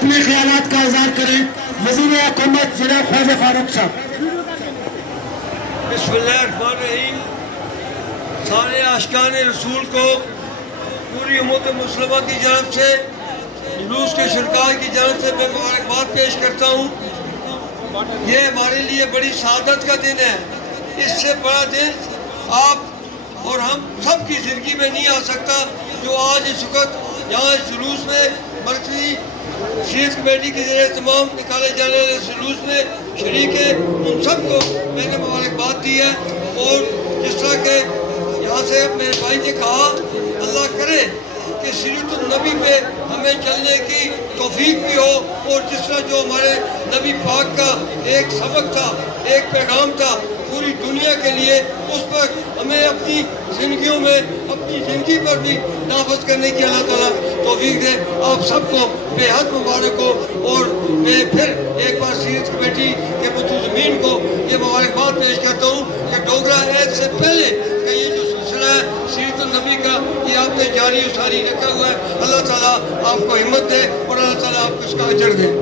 اپنے خیالات کا اظہار کریں وزیر حکومت جناب خواجہ فاروق صاحب۔ بسم اللہ الرحمن الرحیم۔ سارے عاشقان رسول کو پوری امت مسلمہ کی جانب سے، جلوس کے شرکاء کی جانب سے میں مبارکباد پیش کرتا ہوں۔ یہ ہمارے لیے بڑی سعادت کا دن ہے۔ اس سے بڑا دن آپ اور ہم سب کی زندگی میں نہیں آ سکتا، جو آج اس وقت یہاں اس جلوس میں مرکزی شریعت کمیٹی کے زیر اہتمام نکالے جانے والے جلوس میں شریک ہے، ان سب کو میں نے مبارکباد دی ہے۔ اور جس طرح کہ یہاں سے میرے بھائی نے کہا، اللہ کرے کہ سیرت النبی پہ ہمیں چلنے کی توفیق بھی ہو، اور جس طرح جو ہمارے نبی پاک کا ایک سبق تھا، ایک پیغام تھا پوری دنیا کے لیے، اس پر ہمیں اپنی زندگیوں میں، اپنی زندگی پر بھی نافذ کرنے کی اللہ تعالیٰ توفیق دے۔ آپ سب کو بے حد مبارک ہو، اور میں پھر ایک بار سیرت کمیٹی کے منتظمین کو یہ مبارکباد پیش کرتا ہوں کہ ڈوگرا عید سے پہلے کا یہ جو سلسلہ ہے سیرت النبی کا، یہ آپ نے جاری و ساری رکھا ہوا ہے۔ اللہ تعالیٰ آپ کو ہمت دے اور اللہ تعالیٰ آپ کو اس کا اجر دے۔